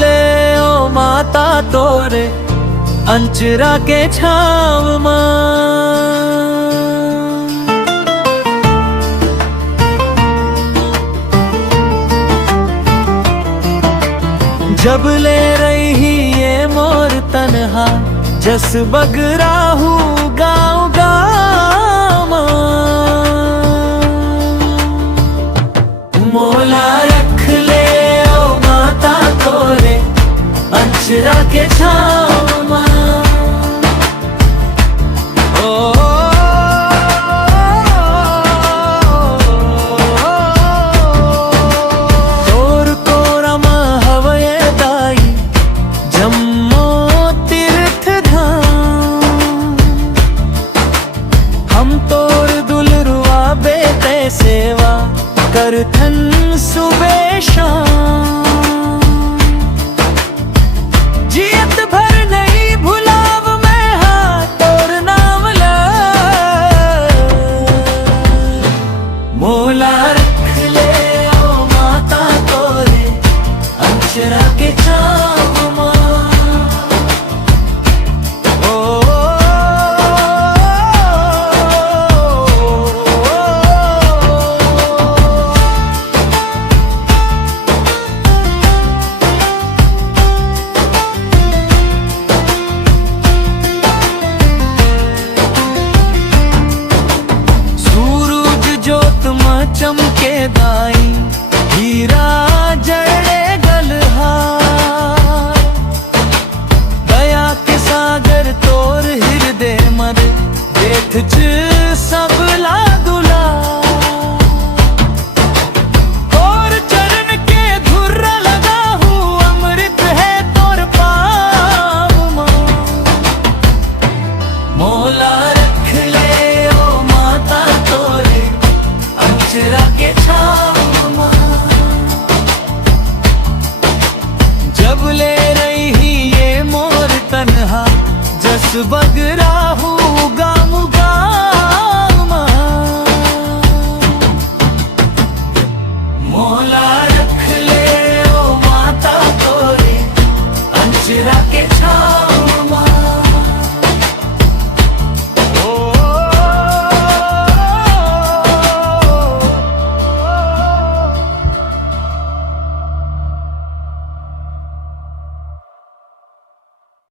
ले ओ माता तोरे अंचरा के छाव मां। जब ले रही ये मोर तन्हा जस बगराहू गाँव गाँव मोला रख ले ओ माता तोरे अंचरा के छाव मां। सेवा करथन सुबह शाम जियत भर नहीं भुलाव मैं हाथ और नाम ला। मोला रख ले ओ माता तोरे अंचरा के छाव मां। चमके दाई हीरा जड़े गलहार दया के सागर तोर हृदय मर देख च सब